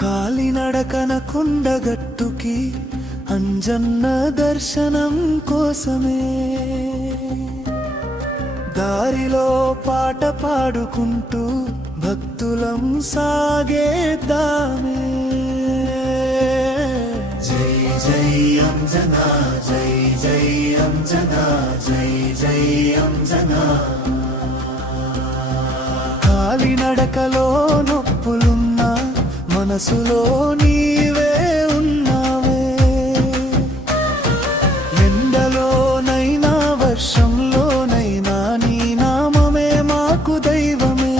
కాలినడకన కొండగట్టుకి అంజన్న దర్శనం కోసమే దారిలో పాట పాడుకుంటూ భక్తులం సాగేద్దామే. జై జై అంజనా, జై జై అంజనా, జై జై అంజనా. కాలినడకలో నొప్పులున్నా మనసులో నీవే ఉన్నావే. ఎండలోనైనా వర్షంలోనైనా నీ నామమే మాకు దైవమే.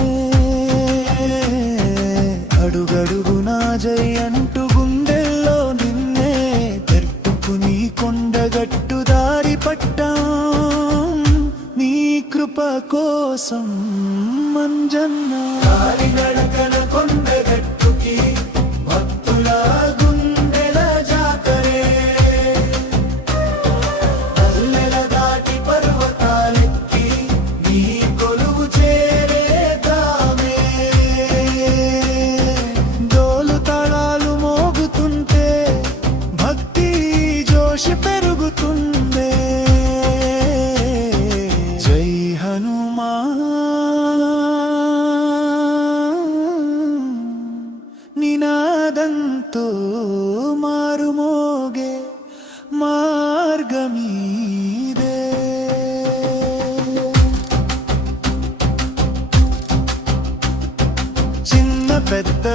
అడుగడుగునా జై అంటూ గుండెల్లో నిన్నే తెట్టుకుని కొండగట్టు దారి పట్టాం నీ కృప కోసం అంజన్న. కాలినడకన కొండగట్టుకి భక్తుల గుండెల జాతరే, పల్లెల దాటి పర్వతాలెక్కి నీ కొలువు చేరేదామే. డోలు తాళాలు మోగుతుంటే భక్తి జోషి పెరుగుతుందే. జై హనుమాన్ నినాదంతో మారుమోగే మార్గమీదే. చిన్న పెద్ద